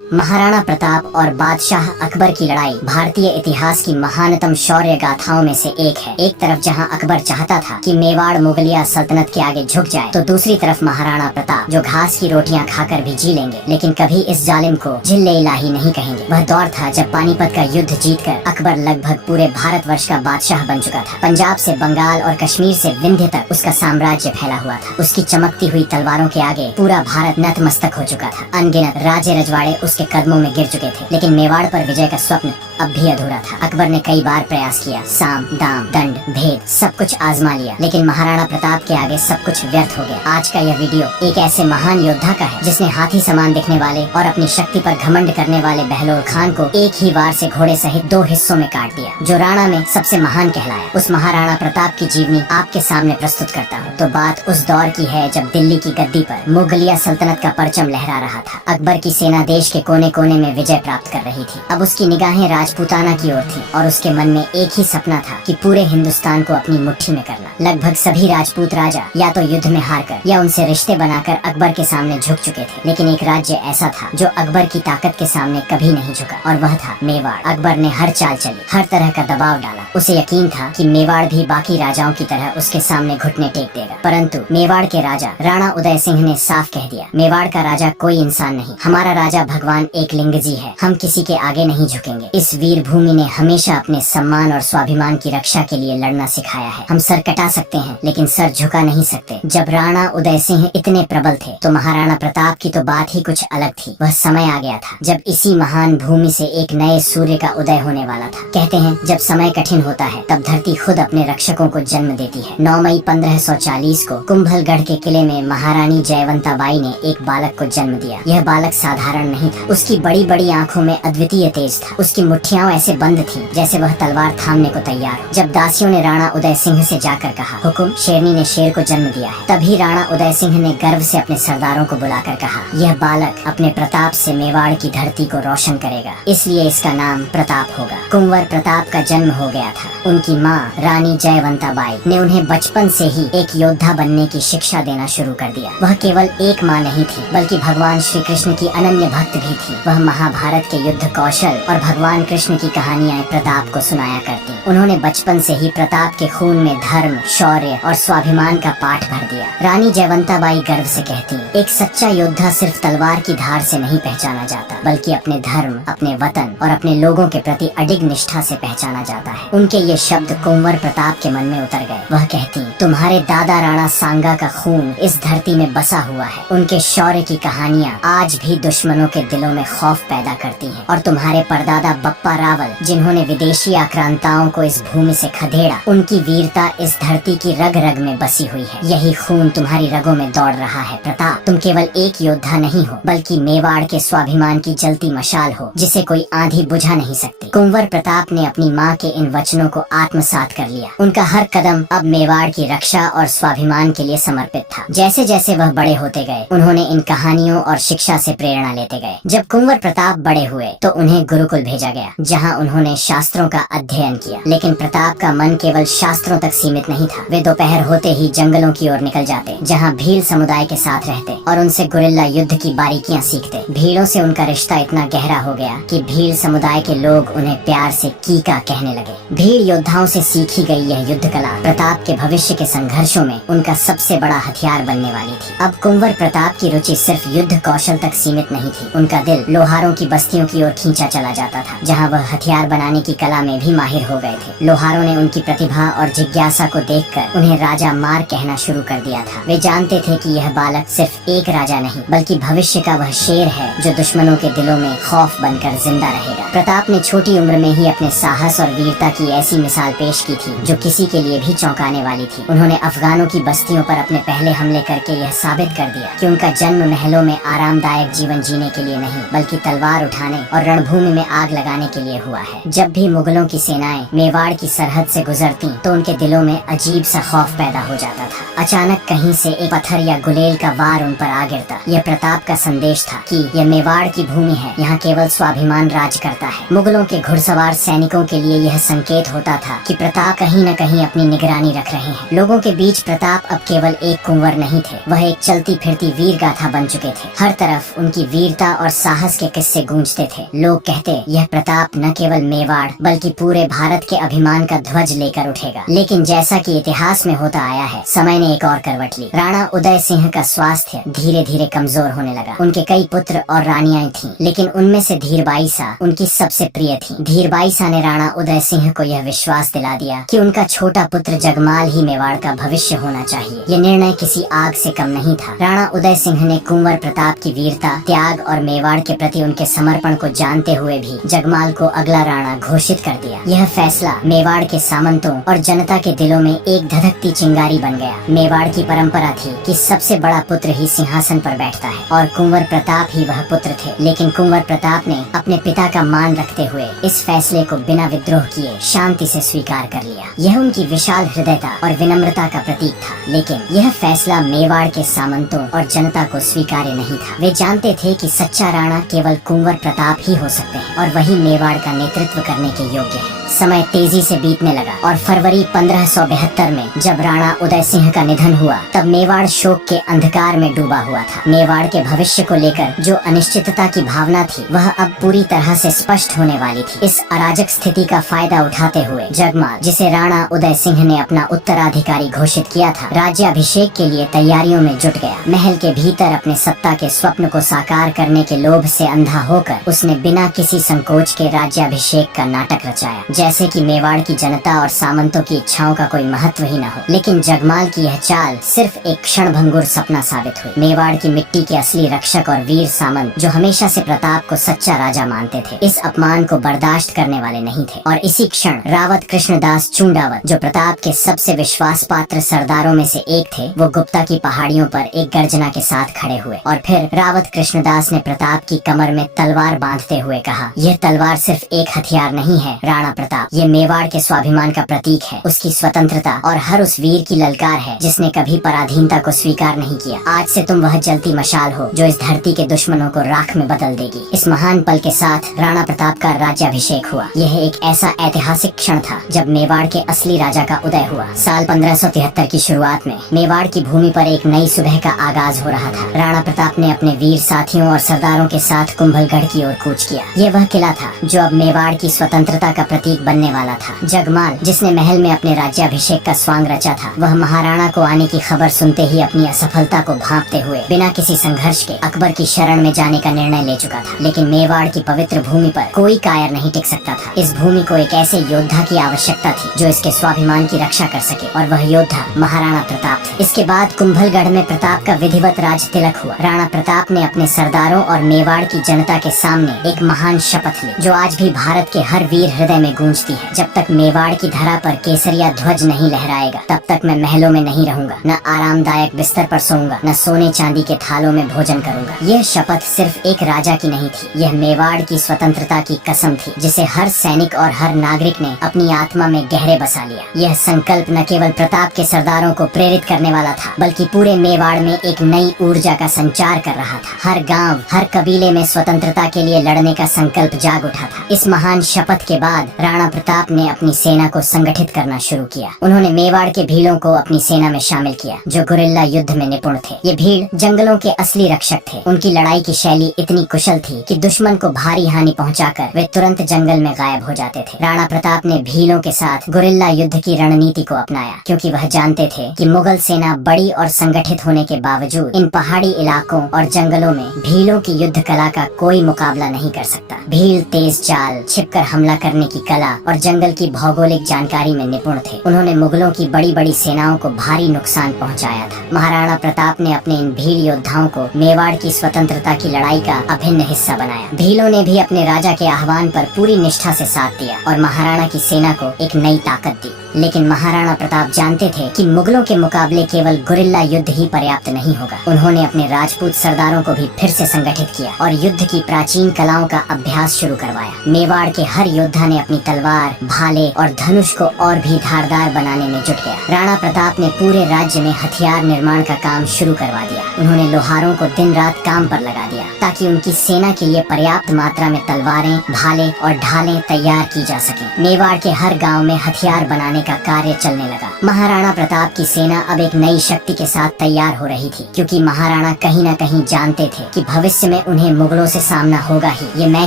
महाराणा प्रताप और बादशाह अकबर की लड़ाई भारतीय इतिहास की महानतम शौर्य गाथाओं में से एक है। एक तरफ जहां अकबर चाहता था कि मेवाड़ मुगलिया सल्तनत के आगे झुक जाए, तो दूसरी तरफ महाराणा प्रताप जो घास की रोटियां खाकर भी जी लेंगे, लेकिन कभी इस जालिम को जिल्ले इलाही नहीं कहेंगे। वह दौर था जब पानीपत का युद्ध जीतकर अकबर लगभग पूरे भारतवर्ष का बादशाह बन चुका था। पंजाब से बंगाल और कश्मीर से विंध्य तक उसका साम्राज्य फैला हुआ था। उसकी चमकती हुई तलवारों के आगे पूरा भारत नतमस्तक हो चुका था। अनगिनत राजे रजवाड़े उसके कदमों में गिर चुके थे, लेकिन मेवाड़ पर विजय का स्वप्न अब भी अधूरा था। अकबर ने कई बार प्रयास किया, साम दाम दंड भेद सब कुछ आजमा लिया, लेकिन महाराणा प्रताप के आगे सब कुछ व्यर्थ हो गया। आज का यह वीडियो एक ऐसे महान योद्धा का है जिसने हाथी समान दिखने वाले और अपनी शक्ति पर घमंड करने वाले बहलोल खान को एक ही वार से घोड़े सहित 2 हिस्सों में काट दिया। जो राणा में सबसे महान कहलाया, उस महाराणा प्रताप की जीवनी आपके सामने प्रस्तुत करता हूँ। तो बात उस दौर की है जब दिल्ली की गद्दी पर मुगलिया सल्तनत का परचम लहरा रहा था। अकबर की सेना देश के कोने कोने में विजय प्राप्त कर रही थी। अब उसकी निगाहें राजपूताना की ओर थी और उसके मन में एक ही सपना था कि पूरे हिंदुस्तान को अपनी मुट्ठी में करना। लगभग सभी राजपूत राजा या तो युद्ध में हारकर या उनसे रिश्ते बनाकर अकबर के सामने झुक चुके थे, लेकिन एक राज्य ऐसा था जो अकबर की ताकत के सामने कभी नहीं झुका, और वह था मेवाड़। अकबर ने हर चाल चली, हर तरह का दबाव डाला। उसे यकीन था कि मेवाड़ भी बाकी राजाओं की तरह उसके सामने घुटने टेक देगा, परंतु मेवाड़ के राजा राणा उदय सिंह ने साफ कह दिया, मेवाड़ का राजा कोई इंसान नहीं, हमारा राजा भगवान एकलिंग जी है, हम किसी के आगे नहीं झुकेंगे। इस वीर भूमि ने हमेशा अपने सम्मान और स्वाभिमान की रक्षा के लिए लड़ना सिखाया है। हम सर कटा सकते हैं, लेकिन सर झुका नहीं सकते। जब राणा उदय सिंह इतने प्रबल थे, तो महाराणा प्रताप की तो बात ही कुछ अलग थी। वह समय आ गया था जब इसी महान भूमि से एक नए सूर्य का उदय होने वाला था। कहते हैं जब समय कठिन होता है, तब धरती खुद अपने रक्षकों को जन्म देती है। 9 मई 1540 को कुंभलगढ़ के किले में महारानी जयवंताबाई ने एक बालक को जन्म दिया। यह बालक साधारण नहीं था। उसकी बड़ी बड़ी आंखों में अद्वितीय तेज था। उसकी मुट्ठियां ऐसे बंद थी जैसे वह तलवार थामने को तैयार। जब दासियों ने राणा उदय सिंह से जाकर कहा, हुकुम, शेरनी ने शेर को जन्म दिया है, तभी राणा उदय सिंह ने गर्व से अपने सरदारों को बुलाकर कहा, यह बालक अपने प्रताप से मेवाड़ की धरती को रोशन करेगा, इसलिए इसका नाम प्रताप होगा। कुंवर प्रताप का जन्म हो गया था। उनकी माँ रानी जयवंताबाई ने उन्हें बचपन से ही एक योद्धा बनने की शिक्षा देना शुरू कर दिया। वह केवल एक माँ नहीं थी, बल्कि भगवान श्री कृष्ण की अनन्य भक्त भी थी। वह महाभारत के युद्ध कौशल और भगवान कृष्ण की कहानियां प्रताप को सुनाया करती। उन्होंने बचपन से ही प्रताप के खून में धर्म, शौर्य और स्वाभिमान का पाठ भर दिया। रानी जयवंताबाई गर्व से कहती, एक सच्चा योद्धा सिर्फ तलवार की धार से नहीं पहचाना जाता, बल्कि अपने धर्म, अपने वतन और अपने लोगों के प्रति अडिग निष्ठा से पहचाना जाता है। उनके ये शब्द कुंवर प्रताप के मन में उतर गए। वह कहती, तुम्हारे दादा राणा सांगा का खून इस धरती में बसा हुआ है। उनके शौर्य की कहानियाँ आज भी दुश्मनों के दिलों में खौफ पैदा करती हैं, और तुम्हारे परदादा बप्पा रावल, जिन्होंने विदेशी आक्रांताओं को इस भूमि से खदेड़ा, उनकी वीरता इस धरती की रग रग में बसी हुई है। यही खून तुम्हारी रगों में दौड़ रहा है प्रताप। तुम केवल एक योद्धा नहीं हो, बल्कि मेवाड़ के स्वाभिमान की जलती मशाल हो, जिसे कोई आंधी बुझा नहीं सकती। कुंवर प्रताप ने अपनी माँ के इन वचनों को आत्मसात कर लिया। उनका हर कदम अब मेवाड़ की रक्षा और स्वाभिमान के लिए समर्पित था। जैसे जैसे वह बड़े होते गए, उन्होंने इन कहानियों और शिक्षा से प्रेरणा लेते गए। जब कुंवर प्रताप बड़े हुए, तो उन्हें गुरुकुल भेजा गया, जहाँ उन्होंने शास्त्रों का अध्ययन किया। लेकिन प्रताप का मन केवल शास्त्रों तक सीमित नहीं था। वे दोपहर होते ही जंगलों की ओर निकल जाते, जहाँ भील समुदाय के साथ रहते और उनसे गुरिल्ला युद्ध की बारीकियां सीखते। भीड़ों से उनका रिश्ता इतना गहरा हो गया कि भील समुदाय के लोग उन्हें प्यार से कीका कहने लगे। भीड़ योद्धाओं से सीखी गई यह युद्ध कला प्रताप के भविष्य के संघर्षों में उनका सबसे बड़ा हथियार बनने वाली थी। अब कुंवर प्रताप की रुचि सिर्फ युद्ध कौशल तक सीमित नहीं थी। उनका दिल लोहारों की बस्तियों की ओर खींचा चला जाता था, जहाँ वह हथियार बनाने की कला में भी माहिर हो गए थे। लोहारों ने उनकी प्रतिभा और जिज्ञासा को देखकर उन्हें राजा मार कहना शुरू कर दिया था। वे जानते थे कि यह बालक सिर्फ एक राजा नहीं, बल्कि भविष्य का वह शेर है जो दुश्मनों के दिलों में खौफ बनकर जिंदा रहेगा। प्रताप ने छोटी उम्र में ही अपने साहस और वीरता की ऐसी मिसाल पेश की थी जो किसी के लिए भी चौंकाने वाली थी। उन्होंने अफगानों की बस्तियों पर अपने पहले हमले करके यह साबित कर दिया कि उनका जन्म महलों में आरामदायक जीवन जीने के लिए नहीं, बल्कि तलवार उठाने और रणभूमि में आग लगाने के लिए हुआ है। जब भी मुगलों की सेनाएं मेवाड़ की सरहद से गुजरती तो उनके दिलों में अजीब सा खौफ पैदा हो जाता था। अचानक कहीं से एक पत्थर या गुलेल का वार उन पर आ गिरता। यह प्रताप का संदेश था कि यह मेवाड़ की भूमि है, यहाँ केवल स्वाभिमान राज करता है। मुगलों के घुड़सवार सैनिकों के लिए यह संकेत होता था कि प्रताप कहीं न कहीं अपनी निगरानी रख रहे हैं। लोगों के बीच प्रताप अब केवल एक कुंवर नहीं थे, वह एक चलती फिरती वीर गाथा बन चुके थे। हर तरफ उनकी वीरता और साहस के किस्से गूंजते थे। लोग कहते यह प्रताप न केवल मेवाड़ बल्कि पूरे भारत के अभिमान का ध्वज लेकर उठेगा। लेकिन जैसा कि इतिहास में होता आया है, समय ने एक और करवट ली। राणा उदय सिंह का स्वास्थ्य धीरे धीरे कमजोर होने लगा। उनके कई पुत्र और रानियां थीं, लेकिन उनमें से धीरबाई सा उनकी सबसे प्रिय थी। धीरबाई सा ने राणा उदय सिंह को यह विश्वास दिला दिया कि उनका छोटा पुत्र जगमाल ही मेवाड़ का भविष्य होना चाहिए। ये निर्णय किसी आग से कम नहीं था। राणा उदय सिंह ने कुंवर प्रताप की वीरता, त्याग और मेवाड़ के प्रति उनके समर्पण को जानते हुए भी जगमाल को अगला राणा घोषित कर दिया। यह फैसला मेवाड़ के सामंतों और जनता के दिलों में एक धधकती चिंगारी बन गया। मेवाड़ की परंपरा थी कि सबसे बड़ा पुत्र ही सिंहासन पर बैठता है और कुंवर प्रताप ही वह पुत्र थे। लेकिन कुंवर प्रताप ने अपने पिता का मान रखते हुए इस फैसले को बिना विद्रोह किए शांति से स्वीकार कर लिया। यह उनकी विशाल हृदयता और विनम्रता का प्रतीक था। लेकिन यह फैसला मेवाड़ के सामंतों और जनता को स्वीकार्य नहीं था। वे जानते थे कि सच्चा राणा केवल कुंवर प्रताप ही हो सकते हैं और वही मेवाड़ का नेतृत्व करने के योग्य है। समय तेजी से बीतने लगा और फरवरी 1572 में जब राणा उदय सिंह का निधन हुआ, तब मेवाड़ शोक के अंधकार में डूबा हुआ था। मेवाड़ के भविष्य को लेकर जो अनिश्चितता की भावना थी, वह अब पूरी तरह से स्पष्ट होने वाली थी। इस अराजक स्थिति का फायदा उठाते हुए जगमाल, जिसे राणा उदय सिंह ने अपना उत्तराधिकारी घोषित किया था, राज्याभिषेक के लिए तैयारियों में जुट गया। महल के भीतर अपने सत्ता के स्वप्न को साकार करने के लोभ से अंधा होकर उसने बिना किसी संकोच के राज्याभिषेक का नाटक रचाया, जैसे कि मेवाड़ की जनता और सामंतों की इच्छाओं का कोई महत्व ही न हो। लेकिन जगमाल की यह चाल सिर्फ एक क्षणभंगुर सपना साबित हुई। मेवाड़ की मिट्टी के असली रक्षक और वीर सामंत, जो हमेशा से प्रताप को सच्चा राजा मानते थे, इस अपमान को बर्दाश्त करने वाले नहीं थे। और इसी क्षण रावत कृष्णदास चुंडावत, जो प्रताप के सबसे विश्वास पात्र सरदारों में से एक थे, वो गुप्ता की पहाड़ियों पर एक गर्जना के साथ खड़े हुए। और फिर रावत कृष्णदास ने प्रताप की कमर में तलवार बांधते हुए कहा, यह तलवार सिर्फ एक हथियार नहीं है राणा प्रताप, ये मेवाड़ के स्वाभिमान का प्रतीक है, उसकी स्वतंत्रता और हर उस वीर की ललकार है जिसने कभी पराधीनता को स्वीकार नहीं किया। आज से तुम वह जलती मशाल हो जो इस धरती के दुश्मनों को राख में बदल देगी। इस महान पल के साथ राणा प्रताप का राज्याभिषेक हुआ। यह एक ऐसा ऐतिहासिक क्षण था जब मेवाड़ के असली राजा का उदय हुआ। साल 1573 की शुरुआत में मेवाड़ की भूमि पर एक नई सुबह का आगाज हो रहा था। राणा प्रताप ने अपने वीर साथियों और सरदारों के साथ कुंभलगढ़ की ओर कूच किया। ये वह किला था जो अब मेवाड़ की स्वतंत्रता का प्रतीक बनने वाला था। जगमाल, जिसने महल में अपने राज्याभिषेक का स्वांग रचा था, वह महाराणा को आने की खबर सुनते ही अपनी असफलता को भांपते हुए बिना किसी संघर्ष के अकबर की शरण में जाने का निर्णय ले चुका था। लेकिन मेवाड़ की पवित्र भूमि पर कोई कायर नहीं टिक सकता था। इस भूमि को एक ऐसे योद्धा की आवश्यकता थी जो इसके स्वाभिमान की रक्षा कर सके, और वह योद्धा महाराणा प्रताप थे। इसके बाद कुंभलगढ़ में प्रताप का विधिवत राज तिलक हुआ। राणा प्रताप ने अपने सरदारों और मेवाड़ की जनता के सामने एक महान शपथ ली, जो आज भी भारत के हर वीर हृदय में गूंजती है। जब तक मेवाड़ की धरा पर केसरिया ध्वज नहीं लहराएगा, तब तक मैं महलों में नहीं रहूंगा, न आरामदायक बिस्तर पर सोऊंगा, न सोने चांदी के थालों में भोजन करूंगा। यह शपथ सिर्फ एक राजा की नहीं थी, यह मेवाड़ की स्वतंत्रता की कसम थी, जिसे हर सैनिक और हर नागरिक ने अपनी आत्मा में गहरे बसा लिया। यह संकल्प न केवल प्रताप के सरदारों को प्रेरित करने वाला था, बल्कि पूरे मेवाड़ में एक नई ऊर्जा का संचार कर रहा था। हर गांव, हर कबीले में स्वतंत्रता के लिए लड़ने का संकल्प जाग उठा था। इस महान शपथ के बाद राणा प्रताप ने अपनी सेना को संगठित करना शुरू किया। उन्होंने मेवाड़ के भीलों को अपनी सेना में शामिल किया, जो गुरिल्ला युद्ध में निपुण थे। ये भीड़ जंगलों के असली रक्षक थे। उनकी लड़ाई की शैली इतनी कुशल थी कि दुश्मन को भारी हानि पहुंचाकर वे तुरंत जंगल में गायब हो जाते थे। राणा प्रताप ने भीलों के साथ गुरिल्ला युद्ध की रणनीति को अपनाया, क्योंकि वह जानते थे कि मुगल सेना बड़ी और संगठित होने के बावजूद इन पहाड़ी इलाकों और जंगलों में भीलों की युद्ध कला का कोई मुकाबला नहीं कर सकता। भील तेज चाल, छिपकर हमला करने की कला और जंगल की भौगोलिक जानकारी में निपुण थे। उन्होंने मुगलों की बड़ी बड़ी सेनाओं को भारी नुकसान पहुंचाया था। महाराणा प्रताप ने अपने इन भील योद्धाओं को मेवाड़ की स्वतंत्रता की लड़ाई का अभिन्न हिस्सा बनाया। भीलों ने भी अपने राजा के आह्वान पर पूरी निष्ठा से साथ दिया और महाराणा की सेना को एक नई ताकत दी। लेकिन महाराणा प्रताप जानते थे कि मुगलों के मुकाबले केवल गुरिल्ला युद्ध ही पर्याप्त नहीं होगा। उन्होंने अपने राजपूत सरदारों को भी फिर से संगठित किया और युद्ध की प्राचीन कलाओं का अभ्यास शुरू करवाया। मेवाड़ के हर योद्धा ने अपनी तलवार, भाले और धनुष को और भी धारदार बनाने में जुट गया। राणा प्रताप ने पूरे राज्य में हथियार निर्माण का काम शुरू करवा दिया। उन्होंने लोहारों को दिन रात काम पर लगा दिया ताकि उनकी सेना के लिए पर्याप्त मात्रा में तलवारें, भाले और ढालें तैयार की जा सकें। मेवाड़ के हर गांव में हथियार बनाने का कार्य चलने लगा। महाराणा प्रताप की सेना अब एक नई शक्ति के साथ तैयार हो रही थी, क्योंकि महाराणा कहीं न कहीं जानते थे कि भविष्य में उन्हें मुगलों से सामना होगा ही। ये मैं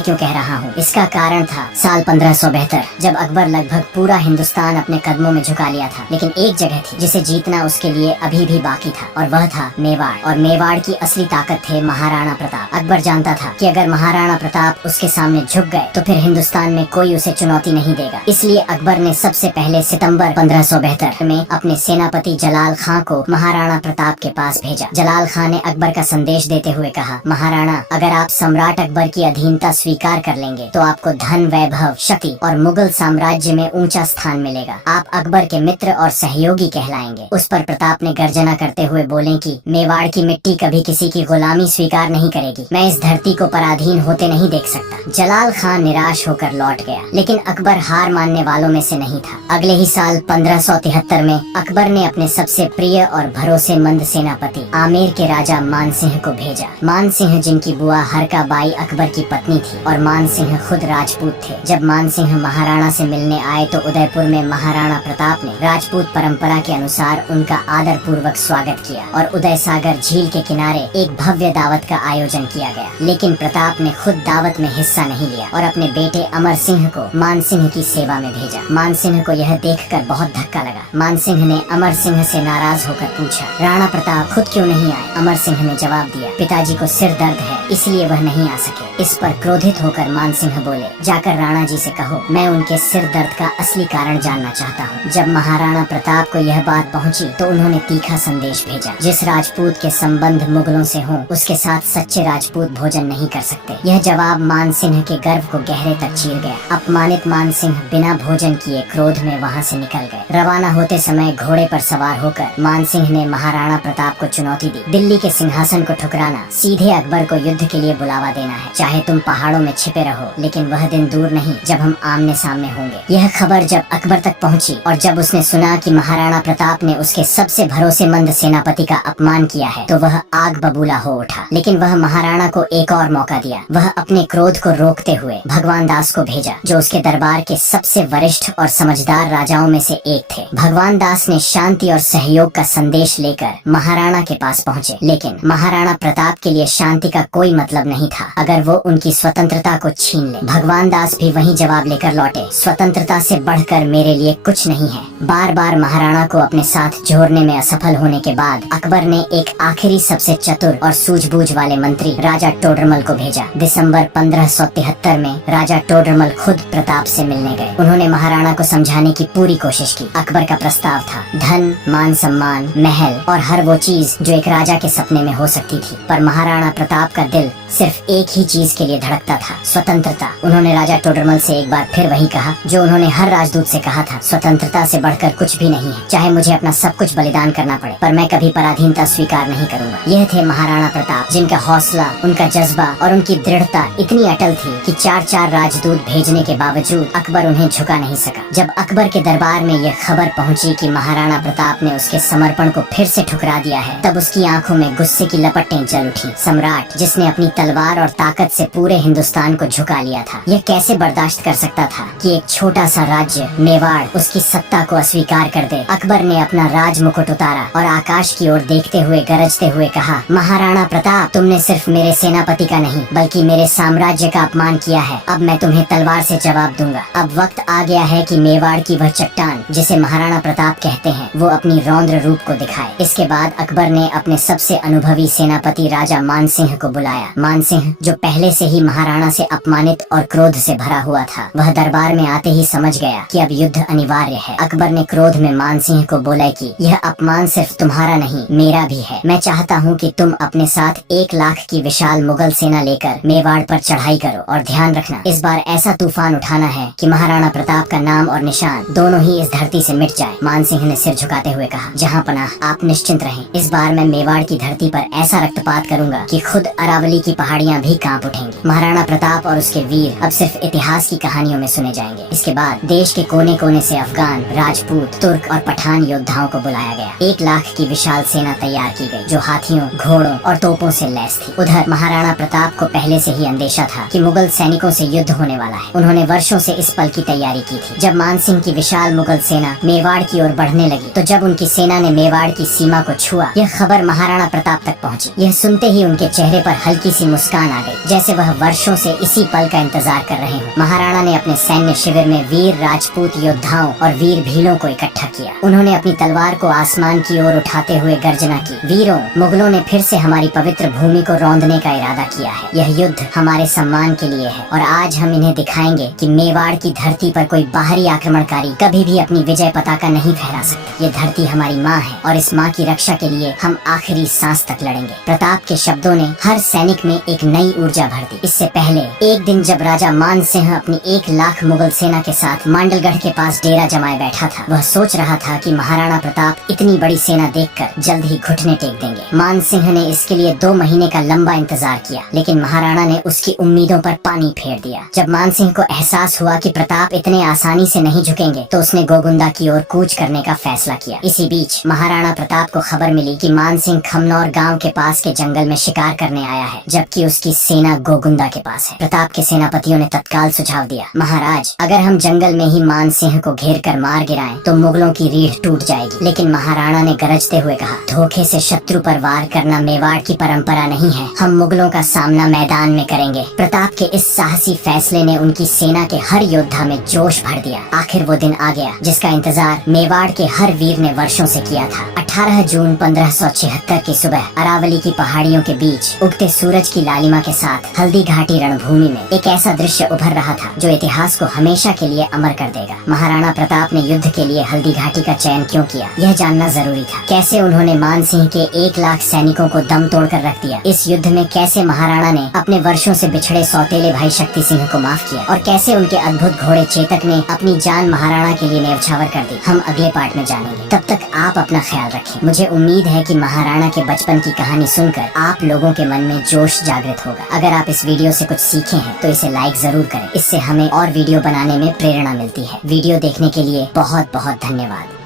क्यों कह रहा हूँ, इसका कारण था साल 1572, जब अकबर लगभग पूरा हिंदुस्तान अपने कदमों में झुका लिया था। लेकिन एक जगह थी जिसे जीतना उसके लिए अभी भी बाकी था, और वह था मेवाड़। और मेवाड़ की असली ताकत थे महाराणा प्रताप। अकबर जानता था कि अगर महाराणा प्रताप उसके सामने झुक गए तो फिर हिंदुस्तान में कोई उसे चुनौती नहीं देगा। इसलिए अकबर ने सबसे पहले सितंबर 1572 में अपने सेनापति जलाल खां को महाराणा प्रताप के पास भेजा। जलाल खां ने अकबर का संदेश देते हुए कहा, महाराणा, अगर आप सम्राट अकबर की अधीनता स्वीकार कर लेंगे तो आपको धन, वैभव, शक्ति और मुगल साम्राज्य में ऊंचा स्थान मिलेगा। आप अकबर के मित्र और सहयोगी कहलाएंगे। उस पर प्रताप ने गर्जना करते हुए बोले कि मेवाड़ की मिट्टी कभी किसी की गुलामी स्वीकार नहीं करेगी। मैं इस धरती को पराधीन होते नहीं देख सकता। जलाल खान निराश होकर लौट गया, लेकिन अकबर हार मानने वालों में से नहीं था। अगले ही साल 1573 में अकबर ने अपने सबसे प्रिय और भरोसेमंद सेनापति आमेर के राजा मानसिंह को भेजा। मानसिंह, जिनकी बुआ हरका बाई अकबर की पत्नी थी, और मानसिंह खुद राजपूत थे। जब मानसिंह महाराणा से मिलने आए तो उदयपुर में महाराणा प्रताप ने राजपूत परंपरा के अनुसार उनका आदर पूर्वक स्वागत किया और उदय सागर झील के किनारे एक भव्य दावत का आयोजन किया गया। लेकिन प्रताप ने खुद दावत में हिस्सा नहीं लिया और अपने बेटे अमर सिंह को मानसिंह की सेवा में भेजा। मानसिंह को यह देखकर बहुत धक्का लगा। मानसिंह ने अमर सिंह से नाराज होकर पूछा, राणा प्रताप खुद क्यों नहीं आए? अमर सिंह ने जवाब दिया, पिताजी को सिर दर्द है, इसलिए वह नहीं आ सके। इस पर क्रोधित होकर मानसिंह बोले, जाकर राणा जी से कहो, मैं उनके सिर दर्द का असली कारण जानना चाहता हूँ। जब महाराणा प्रताप को यह बात पहुँची तो उन्होंने तीखा संदेश भेजा, जिस राजपूत के संबंध मुगलों से हों उसके साथ सच्चे राजपूत भोजन नहीं कर सकते। यह जवाब मानसिंह के गर्व को गहरे तक चीर गया। अपमानित मानसिंह बिना भोजन किए क्रोध में वहाँ से निकल गए। रवाना होते समय घोड़े पर सवार होकर मानसिंह ने महाराणा प्रताप को चुनौती दी, दिल्ली के सिंहासन को ठुकराना, सीधे अकबर को युद्ध के लिए बुलावा देना है। चाहे तुम पहाड़ों में छिपे रहो, लेकिन वह दिन दूर नहीं जब हम आमने सामने होंगे। यह खबर जब अकबर तक पहुंची और जब उसने सुना कि महाराणा प्रताप ने उसके सबसे भरोसेमंद सेनापति का अपमान किया है तो वह आग बबूला हो उठा। लेकिन वह महाराणा को एक और मौका दिया। वह अपने क्रोध को रोकते हुए भगवान दास को भेजा, जो उसके दरबार के सबसे वरिष्ठ और समझदार राजाओं में से एक थे। भगवान दास ने शांति और सहयोग का संदेश लेकर महाराणा के पास पहुँचे, लेकिन महाराणा प्रताप के लिए शांति का कोई मतलब नहीं था अगर वो उनकी स्वतंत्रता को छीन ले। भगवान दास भी वही जवाब लेकर लौटे, स्वतंत्रता से बढ़कर मेरे लिए कुछ नहीं है। बार बार महाराणा को अपने साथ जोड़ने में असफल होने के बाद अकबर ने एक आखिरी सबसे चतुर और सूझबूझ वाले मंत्री राजा टोडरमल को भेजा। दिसंबर 1573 में राजा टोडरमल खुद प्रताप से मिलने गए। उन्होंने महाराणा को समझाने की पूरी कोशिश की। अकबर का प्रस्ताव था धन, मान सम्मान, महल और हर वो चीज जो एक राजा के सपने में हो सकती थी, पर महाराणा प्रताप का दिल सिर्फ एक ही चीज के लिए धड़कता था, स्वतंत्रता। उन्होंने राजा टोडरमल से एक बार फिर वही कहा जो उन्होंने हर राजदूत से कहा था, स्वतंत्रता से बढ़कर कुछ भी नहीं है, चाहे मुझे अपना सब कुछ बलिदान करना पड़े, पर मैं कभी पराधीनता स्वीकार नहीं करूंगा। यह थे महाराणा प्रताप, जिनका हौसला, उनका जज्बा और उनकी दृढ़ता इतनी अटल थी कि 4-4 राजदूत भेजने के बावजूद अकबर उन्हें झुका नहीं सका। जब अकबर के दरबार में यह खबर पहुंची कि महाराणा प्रताप ने उसके समर्पण को फिर से ठुकरा दिया है, तब उसकी आंखों में गुस्से की लपटें जल उठी। सम्राट जिसने अपनी तलवार और ताकत से पूरे हिंदुस्तान को झुका लिया था, यह कैसे बर्दाश्त कर सकता था कि एक छोटा सा राज्य मेवाड़ उसकी सत्ता को अस्वीकार कर दे। अकबर ने अपना राज मुकुट उतारा और आकाश की ओर देखते हुए गरजते हुए कहा, महाराणा प्रताप, तुमने सिर्फ मेरे सेनापति का नहीं बल्कि मेरे साम्राज्य का अपमान किया है। अब मैं तुम्हें तलवार से जवाब दूंगा। अब वक्त आ गया है कि मेवाड़ की वह चट्टान जिसे महाराणा प्रताप कहते हैं, वो अपनी रौद्र रूप को दिखाए। इसके बाद अकबर ने अपने सबसे अनुभवी सेनापति राजा मानसिंह को बुलाया। मानसिंह, जो पहले से ही महाराणा से अपमानित और क्रोध से भरा हुआ था, वह दरबार में आते ही समझ गया कि अब युद्ध अनिवार्य है। अकबर ने क्रोध में मानसिंह को बोला कि यह अपमान सिर्फ तुम्हारा नहीं, मेरा भी है। मैं चाहता हूँ कि तुम अपने साथ 1 लाख की विशाल मुगल सेना लेकर मेवाड़ पर चढ़ाई करो, और ध्यान रखना, इस बार ऐसा तूफान उठाना है कि महाराणा प्रताप का नाम और निशान दोनों दोनों ही इस धरती से मिट जाए। मान सिंह ने सिर झुकाते हुए कहा, जहाँ पनाह, आप निश्चिंत रहें। इस बार मैं मेवाड़ की धरती पर ऐसा रक्तपात करूंगा कि खुद अरावली की पहाड़ियाँ भी कांप उठेंगी। महाराणा प्रताप और उसके वीर अब सिर्फ इतिहास की कहानियों में सुने जाएंगे। इसके बाद देश के कोने कोने से अफगान, राजपूत, तुर्क और पठान योद्धाओं को बुलाया गया। 1 लाख की विशाल सेना तैयार की गई, जो हाथियों, घोड़ों और तोपों से लैस थी। उधर महाराणा प्रताप को पहले से ही अंदेशा था कि मुगल सैनिकों से युद्ध होने वाला है। उन्होंने वर्षों से इस पल की तैयारी की थी। जब मान सिंह की विशाल मुगल सेना मेवाड़ की ओर बढ़ने लगी, तो जब उनकी सेना ने मेवाड़ की सीमा को छुआ, यह खबर महाराणा प्रताप तक पहुंची। यह सुनते ही उनके चेहरे पर हल्की सी मुस्कान आ गई, जैसे वह वर्षों से इसी पल का इंतजार कर रहे हों। महाराणा ने अपने सैन्य शिविर में वीर राजपूत योद्धाओं और वीर भीलों को इकट्ठा किया। उन्होंने अपनी तलवार को आसमान की ओर उठाते हुए गर्जना की, वीरों, मुगलों ने फिर से हमारी पवित्र भूमि को रौंदने का इरादा किया है। यह युद्ध हमारे सम्मान के लिए है और आज हम इन्हें दिखाएंगे कि मेवाड़ की धरती पर कोई बाहरी आक्रमणकारी कभी भी अपनी विजय पताका नहीं फहरा सकता। ये धरती हमारी माँ है और इस माँ की रक्षा के लिए हम आखिरी सांस तक लड़ेंगे। प्रताप के शब्दों ने हर सैनिक में एक नई ऊर्जा भर दी। इससे पहले एक दिन जब राजा मान सिंह अपनी 1 लाख मुगल सेना के साथ मांडलगढ़ के पास डेरा जमाए बैठा था, वह सोच रहा था कि महाराणा प्रताप इतनी बड़ी सेना देखकर जल्द ही घुटने टेक देंगे। मान सिंह ने इसके लिए 2 महीने का लंबा इंतजार किया, लेकिन महाराणा ने उसकी उम्मीदों पर पानी फेर दिया। जब मान सिंह को एहसास हुआ कि प्रताप इतने आसानी से नहीं झुकेंगे, तो उसने गोगुंदा की ओर कूच करने का फैसला किया। इसी बीच महाराणा प्रताप को खबर मिली कि मान सिंह खमनौर गांव के पास के जंगल में शिकार करने आया है, जबकि उसकी सेना गोगुंदा के पास है। प्रताप के सेनापतियों ने तत्काल सुझाव दिया, महाराज, अगर हम जंगल में ही मान सिंह को घेर कर मार गिराएं, तो मुगलों की रीढ़ टूट जाएगी। लेकिन महाराणा ने गरजते हुए कहा, धोखे से शत्रु पर वार करना मेवाड़ की परंपरा नहीं है। हम मुगलों का सामना मैदान में करेंगे। प्रताप के इस साहसी फैसले ने उनकी सेना के हर योद्धा में जोश भर दिया। आखिर वो दिन आ गया जिसका इंतजार मेवाड़ के हर वीर ने वर्षों से किया था। 18 जून 1576 की सुबह अरावली की पहाड़ियों के बीच उगते सूरज की लालिमा के साथ हल्दी घाटी रणभूमि में एक ऐसा दृश्य उभर रहा था जो इतिहास को हमेशा के लिए अमर कर देगा। महाराणा प्रताप ने युद्ध के लिए हल्दी घाटी का चयन क्यों किया, यह जानना जरूरी था। कैसे उन्होंने मान सिंह के 1 लाख सैनिकों को दम तोड़कर रख दिया। इस युद्ध में कैसे महाराणा ने अपने वर्षों से बिछड़े सौतेले भाई शक्ति सिंह को माफ किया, और कैसे उनके अद्भुत घोड़े चेतक ने अपनी जान महाराणा के लिए न्यौछावर कर दी, हम अगले पार्ट में जानेंगे। तब तक आप अपना ख्याल रखें। मुझे उम्मीद है कि महाराणा के बचपन की कहानी सुनकर आप लोगों के मन में जोश जागृत होगा। अगर आप इस वीडियो से कुछ सीखे हैं तो इसे लाइक जरूर करें। इससे हमें और वीडियो बनाने में प्रेरणा मिलती है। वीडियो देखने के लिए बहुत बहुत धन्यवाद।